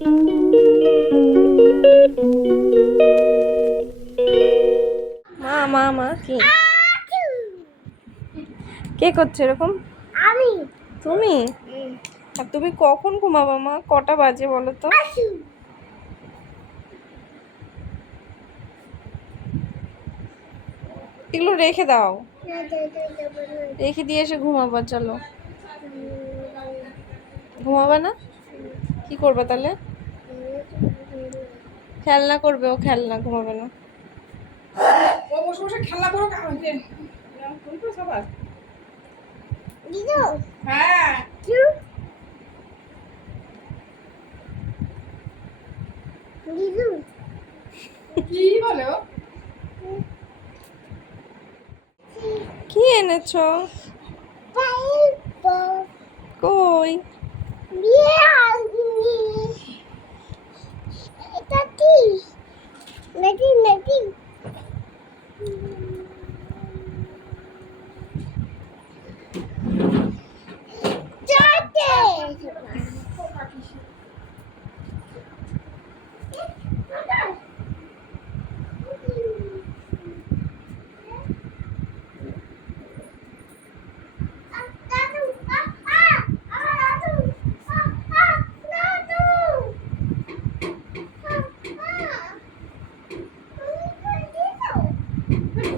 মা মা মা কি কে করছে এরকম? আমি। তুমি? আর তুমি কখন ঘুমাবা মা? কটা বাজে বলো তো? এগুলো রেখে দাও, রেখে দিয়ে এসে ঘুমাবা। চলো, ঘুমাবা না? কি করবে তাহলে? খেলনা করবে ও, খেলনা, ঘুমাবে না। ও বসে বসে খেলনা করো। সবার হ্যাঁ কি বলো? কি এনেছো? কই? এটা কি? নাকি নাকি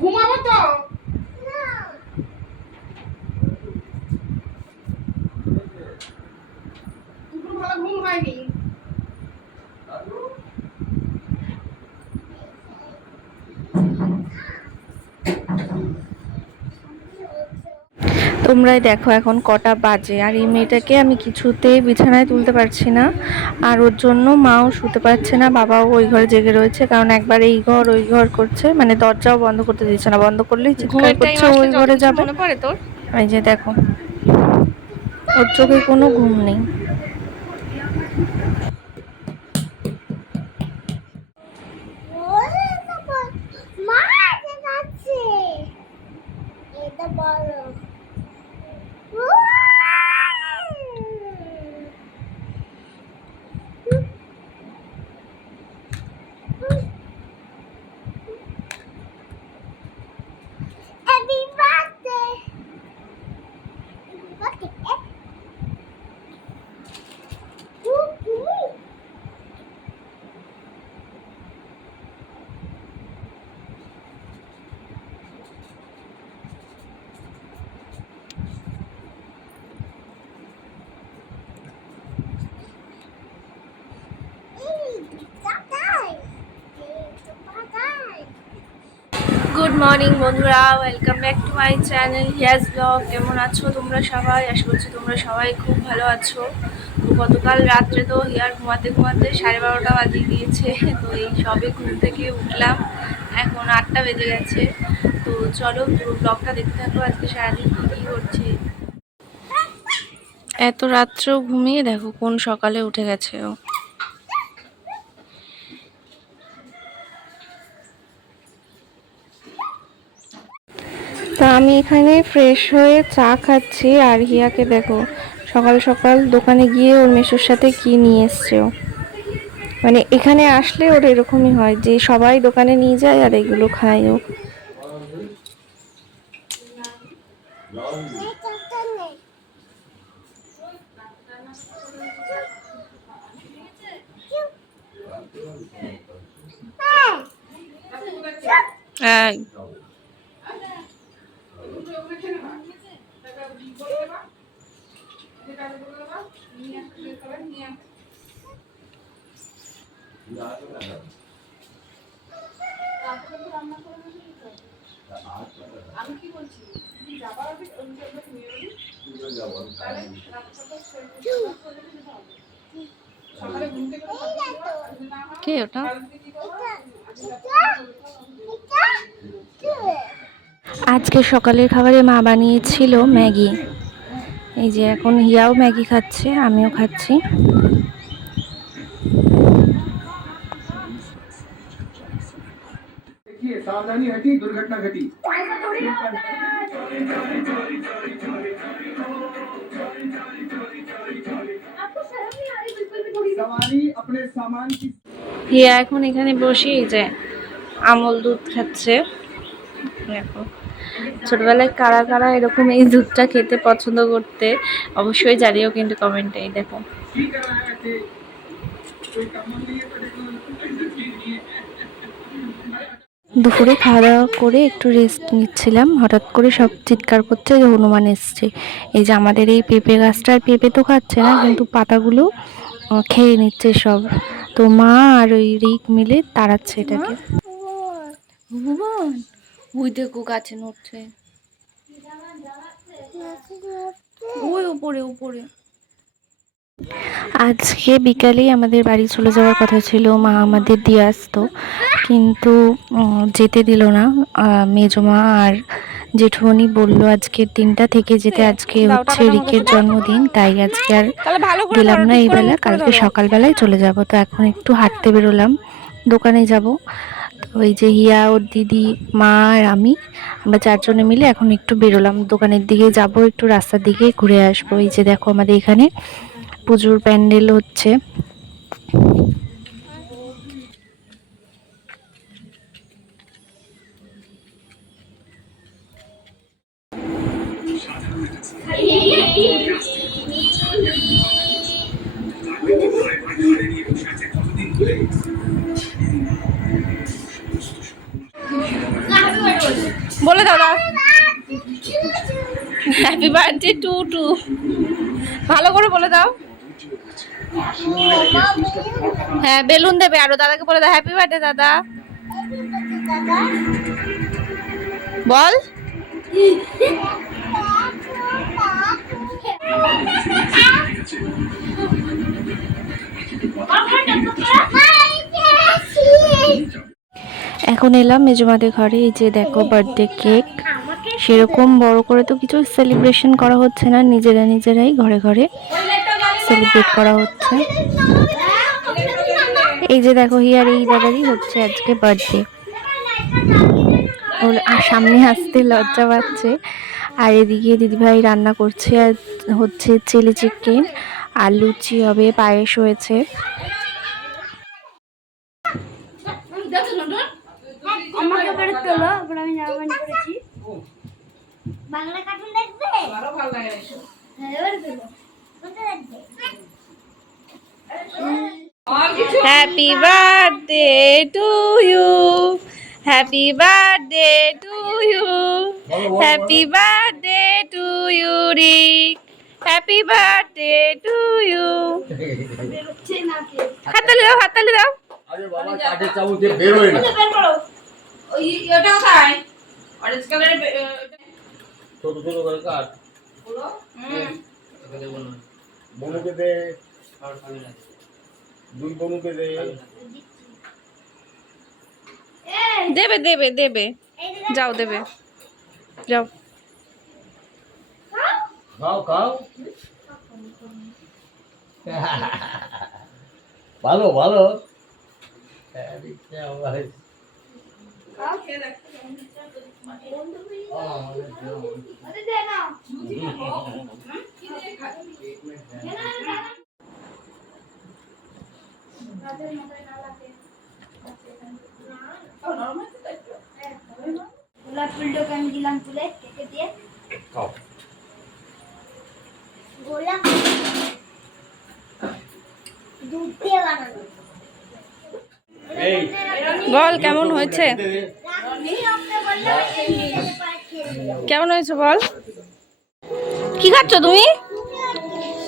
ঘুমাবো তো। দুপুর ভালো ঘুম হয়নি। তোমরাই দেখো এখন কটা বাজে, আর এই মেয়েটাকে আমি কিছুতেই বিছানায় তুলতে পারছি না। আর ওর জন্য মাও শুতে পারছে না, বাবাও ওই ঘরে জেগে রয়েছে, কারণ একবার এই ঘর ওই ঘর করছে, মানে দরজাও বন্ধ করতে দিচ্ছে না, বন্ধ করলেই চিৎকার করছে ওই ঘরে যাবে। মনে পড়ে তোর? এই যে দেখো, ওর চোখে কোনো ঘুম নেই। মা এটা আছে, এটা বলো। Happy birthday. Birthday. Good morning বন্ধুরা, welcome back to my channel Hiya's blog. কেমন আছো তোমরা সবাই? আশা করছি তোমরা সবাই খুব ভালো আছো। তো গতকাল রাত্রে তো হিয়ার ঘুমাতে ঘুমাতে 12:30 বাজিয়ে দিয়েছে। তো এই সবে ঘুম থেকে উঠলাম, এখন 8টা বেজে গেছে। তো চলো পুরো ব্লগটা দেখতে থাকো, আজকে সারাদিন কী কী করছি। এত রাত্রেও ঘুমিয়ে দেখো কোন সকালে উঠে গেছে ও। তা আমি এখানে ফ্রেশ হয়ে চা খাচ্ছি, আর হিয়াকে দেখো সকাল সকাল দোকানে গিয়ে ওর মেসোর সাথে কি নিয়ে এসছে ও। মানে এখানে আসলে ওর এরকমই হয় যে সবাই দোকানে নিয়ে যায় আর এগুলো খায় ও। এই কে ওটা? আজকে সকালের খাবারে মা বানিয়েছিল ম্যাগি। এই যে এখন হিয়াও ম্যাগি খাচ্ছে, আমিও খাচ্ছি। सावधानी हटी, दुर्घटना घटी। जवानी अपने सामान की হিয়া এখন এখানে বসে এই যে আমল দুধ খাচ্ছে। দেখো ছোটবেলায় কারা কারা এরকম এই দুধটা খেতে পছন্দ করতে অবশ্যই জানিও কিন্তু কমেন্টে। এই দেখো ठीक कर रहा है ऐसे कोई काम नहीं है तो इंडस्ट्री नहीं है। দুপুরে খাওয়া দাওয়া করে একটু রেস্ট নিচ্ছিলাম, হঠাৎ করে সব চিৎকার করছে যে হনুমান এসছে। এই যে আমাদের এই পেঁপে গাছটার পেঁপে তো খাচ্ছে না, কিন্তু পাতাগুলো খেয়ে নিচ্ছে সব। তো মা আর ওই রিক মিলে তাড়াচ্ছে এটাকে। ওই দেখো গাছে নড়ছে, ওই উপরে উপরে। আজকে বিকালেই আমাদের বাড়ি চলে যাওয়ার কথা ছিল, মা আমাদের দিয়ে আসতো, কিন্তু যেতে দিল না। মেজমা আর জেঠুমনি বললো আজকের দিনটা থেকে যেতে, আজকে হচ্ছে রিকের জন্মদিন, তাই আজকে আর গেলাম না এই বেলা, কালকে সকালবেলায় চলে যাব। তো এখন একটু হাঁটতে বেরোলাম, দোকানে যাব। তো ওই যে হিয়া, ওর দিদি, মা আর আমরা চারজনে মিলে এখন একটু বেরোলাম, দোকানের দিকে যাব, একটু রাস্তার দিকে ঘুরে আসবো। এই যে দেখো আমাদের এখানে পুজোর প্যান্ডেল হচ্ছে। বলে দাও হ্যাপি বার্থডে টু টু, ভালো করে বলে দাও। হ্যাঁ বেলুন দেবে আরো, দাদাকে বলে দাও হ্যাপি বার্থডে দাদা বল। এখন এলাম মেজমাদের ঘরে। এই যে দেখো বার্থডে কেক, সেরকম বড় করে তো কিছু সেলিব্রেশন করা হচ্ছে না, নিজেরাই ঘরে ঘরে সেলিব্রেট করা হচ্ছে। এই যে দেখো হিয়ার এই দাদারই হচ্ছে আজকে বার্থডে, আর সামনে আসতে লজ্জা পাচ্ছে। আর এদিকে দিদিভাই রান্না করছে, আর হচ্ছে চিলি চিকেন আর লুচি হবে, পায়েস হয়েছে। বাংলা কার্টুন দেখবে? ভালো লাগে। Happy birthday to you, happy birthday to you, happy birthday to you Rick, happy birthday to you. হাততালি দাও, হাততালি দাও। আরে বাবা কাঠের চামচ দিয়ে বের হই না। বের করো। ওই এটা কোথায়? অরেঞ্জ কালারের ছোট ছোট করে কাট। বলো। বনুকে দে। দুই বনুকে দে। দেবে দেবে দেবে, যাও দেবে যাও। খাও খাও। ভালো ভালো। গোলাপ ফুলটাকে আমি দিলাম তুলে কেটে দিয়ে। খাও। গোলাপ দুধ দিয়ে বানানো। এই বল কেমন হয়েছে, কেমন হয়েছে বল। কি খাচ্ছ তুমি?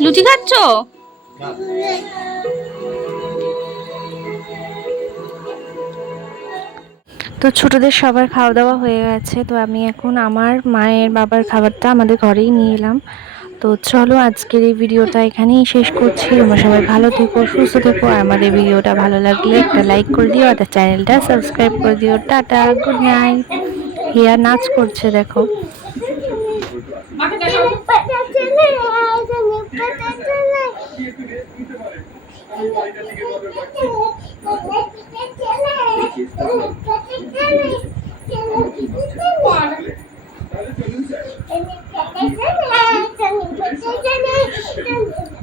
লুচি খাচ্ছ? তো ছোটদের সবার খাওয়া দাওয়া হয়ে গেছে, তো আমি এখন আমার মায়ের বাবার খাবারটা আমাদের ঘরেই নিয়ে এলাম। তো চলো আজকের এই ভিডিওটা এখানেই শেষ করছি। তোমরা সবাই ভালো থেকো, সুস্থ থেকো, আর আমাদের ভিডিওটা ভালো লাগলে একটা লাইক করে দিও, আর চ্যানেলটা সাবস্ক্রাইব করে দিও। Tata, good night. হিয়া নাচ করছে দেখো। Thank you.